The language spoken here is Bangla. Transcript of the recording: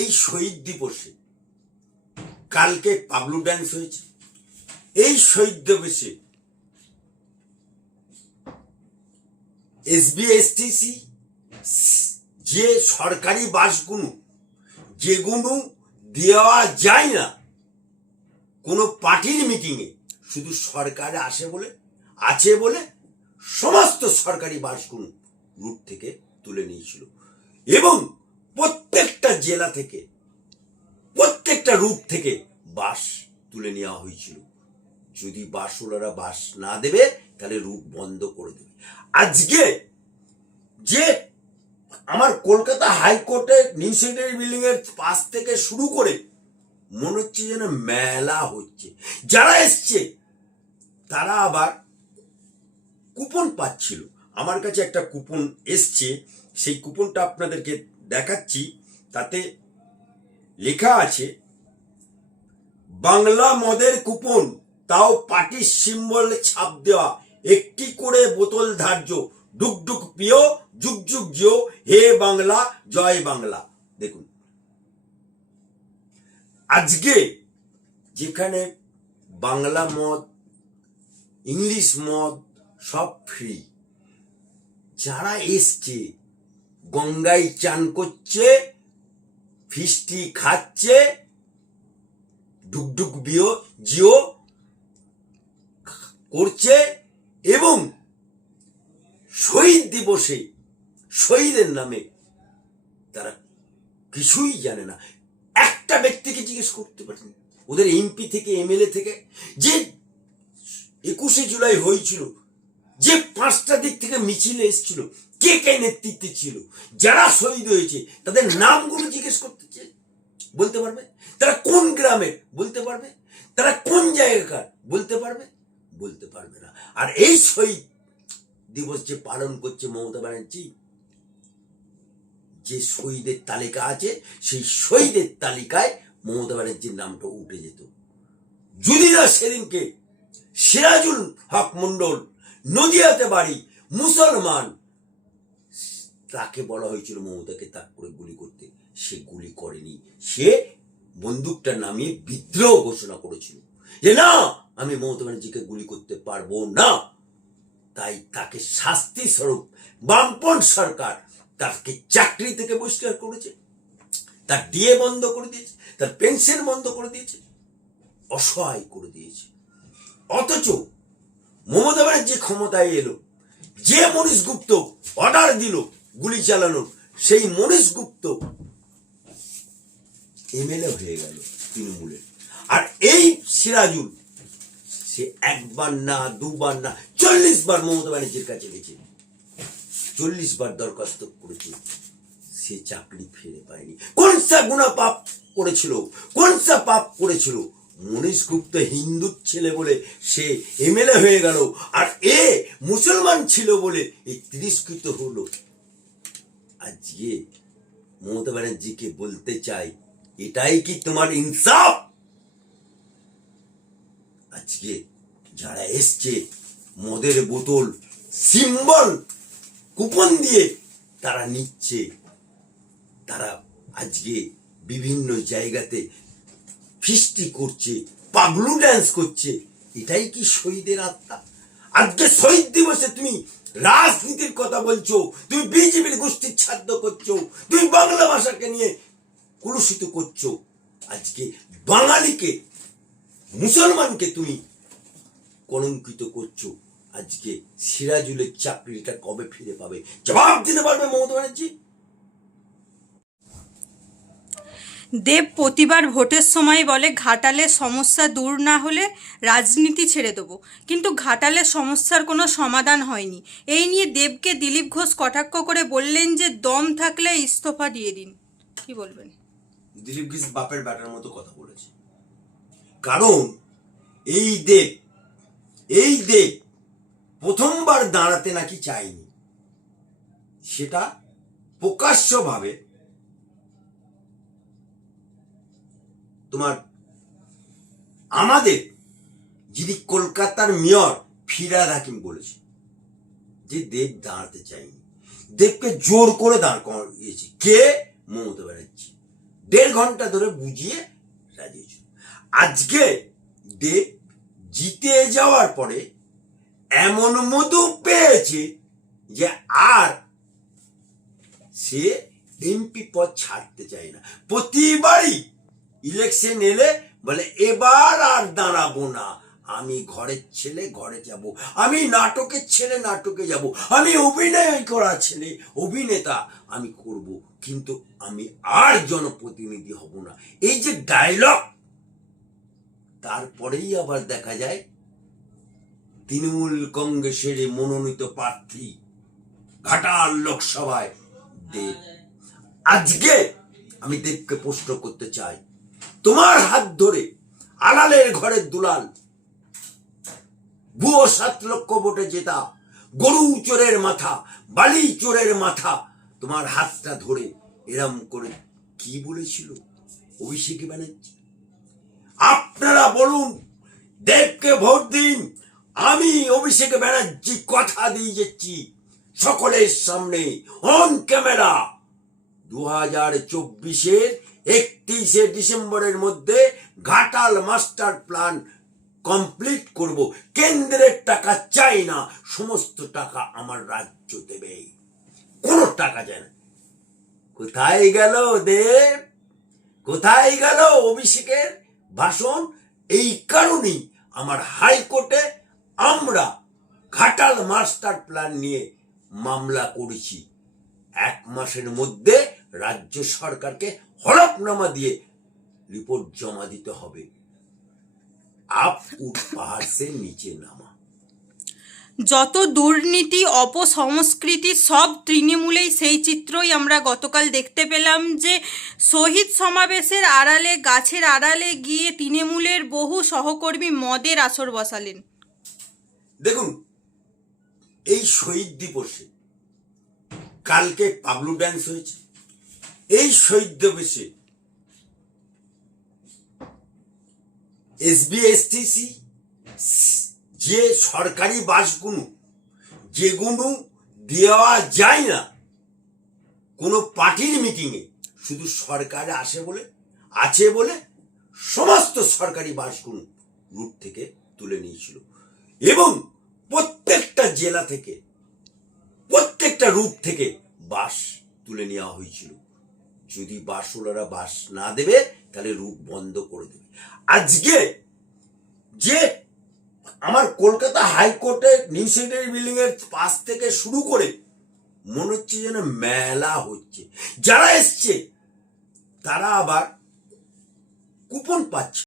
এই শহীদ দিবসে, কালকে পাবলু ড্যান্স হয়েছে। এই শহীদ দিবসে এসবিএসটিসি যে সরকারি বাসগুলো, যেগুলো দেওয়া যায় না, কোনো পার্টির মিটিংয়ে শুধু সরকারে আসে বলে, আছে বলে সমস্ত সরকারি বাসগুলো রুট থেকে তুলে নিয়েছিল। এবং জেলা থেকে, প্রত্যেকটা রুট থেকে বাস তুলে নেওয়া হয়েছিল। যদি বাসওয়ালারা বাস না দেবে, তাহলে রুট বন্ধ করে দেবে। আজকে যে আমার কলকাতা হাইকোর্টে নিউ সেক্রেটারি বিল্ডিং এর পাশ থেকে শুরু করে মনে হচ্ছে যেন মেলা হচ্ছে। যারা এসছে, তারা আবার কুপন পাচ্ছিল। আমার কাছে একটা কুপন এসছে, সেই কুপনটা আপনাদেরকে দেখাচ্ছি। তাতে লেখা আছে, বাংলা মদের কুপন, তাও পার্টির সিম্বল ছাপ দেওয়া, একটি করে বোতল ধার্য, ডুক ডুক পিও, যুগ যুগ জিও, হে বাংলা, জয় বাংলা। দেখুন। আজকে যেখানে বাংলা মদ, ইংলিশ মদ সব ফ্রি যারা এসছে, গঙ্গায় চান করছে ফিস্টি খাচ্ছে ডুকডুক বিও জিও করছে এবং শহীদ দিবসে, শহীদের নামে তারা কিছুই জানে না। একটা ব্যক্তিকে জিজ্ঞেস করতে পারেন। ওদের এমপি থেকে, এমএলএ থেকে যে একুশে জুলাই হয়েছিল, যে পাঁচটা দিক থেকে মিছিল এসেছিল, কে কে নেতৃত্বে ছিল, যারা শহীদ হয়েছে, তাদের নামগুলো জিজ্ঞেস করতে বলতে পারবে? তারা কোন গ্রামের বলতে পারবে? তারা কোন জায়গাকার বলতে পারবে? বলতে পারবে না। আর এই শহীদ দিবস যে পালন করছে মমতা ব্যানার্জি, যে শহীদের তালিকা আছে, সেই শহীদের তালিকায় মমতা ব্যানার্জির নামটা উঠে যেত। যদি না সেদিনকে সিরাজুল হক মন্ডল নদিয়াতে বাড়ি মুসলমান, তাকে বলা হয়েছিল মমতাকে তাক করে গুলি করতে। সে গুলি করেনি। সে বন্দুকটা নামিয়ে বিদ্রোহ ঘোষণা করেছিল যে না, আমি মমতা ব্যানার্জিকে গুলি করতে পারব না। তাই তাকে শাস্তি স্বরূপ বামপন সরকার তাকে চাকরি থেকে বহিষ্কার করেছে, তার ডিএ বন্ধ করে দিয়েছে, তার পেনশন বন্ধ করে দিয়েছে, অসহায় করে দিয়েছে। অথচ মমতা ব্যানার্জি ক্ষমতায় এলো, যে মনীষ গুপ্ত অর্ডার দিল গুলি চালানোর, সেই মনীষ গুপ্ত এমএলএ হয়ে গেল তৃণমূলের। আর এই সিরাজুল, সে একবার না, দুবার না, চল্লিশ বার মমতা ব্যানার্জির কাছে গেছে। চল্লিশ বার দরখাস্ত করেছে। সে চাকরি ফিরে পায়নি। কোন সা গুণা পাপ করেছিল? কোন সা পাপ করেছিল? মনীষ গুপ্ত হিন্দু ছেলে বলে সে এমএলএ হয়ে গেল। আর এ মুসলমান ছিল বলে এই তিরস্কৃত হলো। আজকে মমতা ব্যানার্জিকে বলতে চাই এটাই কি তোমার ইনসাফ? আজকে যারা এসছে, মদের বোতল, সিম্বল, কুপন দিয়ে তারা নিচ্ছে। তারা আজকে বিভিন্ন জায়গাতে ফিস্টি করছে, পাগলু ড্যান্স করছে। এটাই কি শহীদের আত্মা? আজকে শহীদ দিবসে তুমি রাজনীতির কথা বলছো, তুমি বিজেপির গোষ্ঠীর ছাদ্য করছ, তুমি বাংলা ভাষাকে নিয়ে কলুষিত করছ। আজকে বাঙালিকে, মুসলমানকে তুমি কলঙ্কিত করছ। আজকে সিরাজুলের চাকরিটা কবে ফিরে পাবে? জবাব দিতে পারবে মমতা ব্যানার্জি? দেব প্রতিবার ভোটের সময় বলে, ঘাটালে সমস্যা দূর না হলে রাজনীতি ছেড়ে দেবো। কিন্তু ঘাটালে সমস্যার কোনো সমাধান হয়নি। এই নিয়ে দেবকে দিলীপ ঘোষ কটাক্ষ করে বললেন যে, দম থাকলে ইস্তফা দিয়ে দিন। কি বলবেন? দিলীপ ঘোষ বাপের ব্যাটার মতো কথা বলেছে। কারণ এই দেব এই দেব প্রথমবার দাঁড়াতে নাকি চায়নি। সেটা প্রকাশ্যভাবে তোমার আমাদের, যিনি কলকাতার মেয়র ফিরাদ হাকিম বলেছে, যে দেব দাঁড়াতে চায়নি। দেবকে জোর করে দাঁড় করিয়েছে কে? মমতা ব্যানার্জি। দেড় ঘণ্টা ধরে বুঝিয়ে রাজিয়েছিল আজকে দেব জিতে যাওয়ার পরে এমন মধু পেয়েছে যে আর সে এমপি পদ ছাড়তে চায় না। প্রতিবারই ইলেকশন এলে বলে, এবার আর দাঁড়াবো না। আমি ঘরের ছেলে, ঘরে যাব। আমি নাটকের ছেলে, নাটকে যাব। আমি অভিনয় করা ছেলে, অভিনেতা আমি করব। কিন্তু আমি আর জনপ্রতিনিধি হব না। এই যে ডায়লগ তারপরেই আবার দেখা যায় তৃণমূল কংগ্রেসের মনোনীত প্রার্থী ঘাটাল লোকসভায় দেব আজকে আমি দেবকে প্রশ্ন করতে চাই। তোমার হাত ধরে আলালের ঘরের দুলাল ভুয়ো সাত লক্ষ ভোটে জেতা, গরু চোরের মাথা, বালি চোরের মাথা। তোমার হাতটা ধরে এরম করে কি বলেছিল অভিষেক ব্যানার্জি? আপনারা বলুন, দেবকে ভোট দিন, আমি অভিষেক ব্যানার্জি কথা দিয়ে যাচ্ছি সকলের সামনে অন ক্যামেরা দু হাজার চব্বিশের একত্রিশে ডিসেম্বরের মধ্যে ঘাটাল মাস্টার প্ল্যান কমপ্লিট করব। কেন্দ্রের টাকা চাই না, সমস্ত টাকা আমার রাজ্য দেবে। কোনো টাকা চাই না। কোথায় গেল দেব? কোথায় গেল অভিষেকের ভাষণ? এই কারণেই আমার হাইকোর্টে আমরা ঘাটাল মাস্টার প্ল্যান নিয়ে মামলা করেছি। এক মাসের মধ্যে রাজ্য সরকারকে হলফনামা দিয়ে রিপোর্ট জমা দিতে হবে। আপ উঠ পাহাড় সে নিচে নামা। যত দুর্নীতি অপসংস্কৃতি সব তৃণমূলেই সেই চিত্রই আমরা গতকাল দেখতে পেলাম যে শহীদ সমাবেশের আড়ালে গাছের আড়ালে গিয়ে তৃণমূলের বহু সহকর্মী মদের আসর বসালেন। দেখুন এই শহীদ দিবসে কালকে পাবলু ড্যান্স হয়েছে। এই শহীদ দিবসে এসবিএসটিসি যে সরকারি বাসগুলো যেগুলো দেওয়া যায় না, কোনো পার্টির মিটিংয়ে, শুধু সরকারে আসে বলে, আছে বলে সমস্ত সরকারি বাসগুলো রুট থেকে তুলে নিয়েছিল। এবং প্রত্যেকটা জেলা থেকে, প্রত্যেকটা রুট থেকে বাস তুলে নেওয়া হয়েছিল। যদি বাসওয়ালারা বাস না দেবে তাহলে রূপ বন্ধ করে দেবে। আজকে যে আমার কলকাতা হাইকোর্টে নিউ সেন্টারি বিল্ডিং এর পাশ থেকে শুরু করে মনে হচ্ছে যেন মেলা হচ্ছে। যারা এসছে, তারা আবার কুপন পাচ্ছে।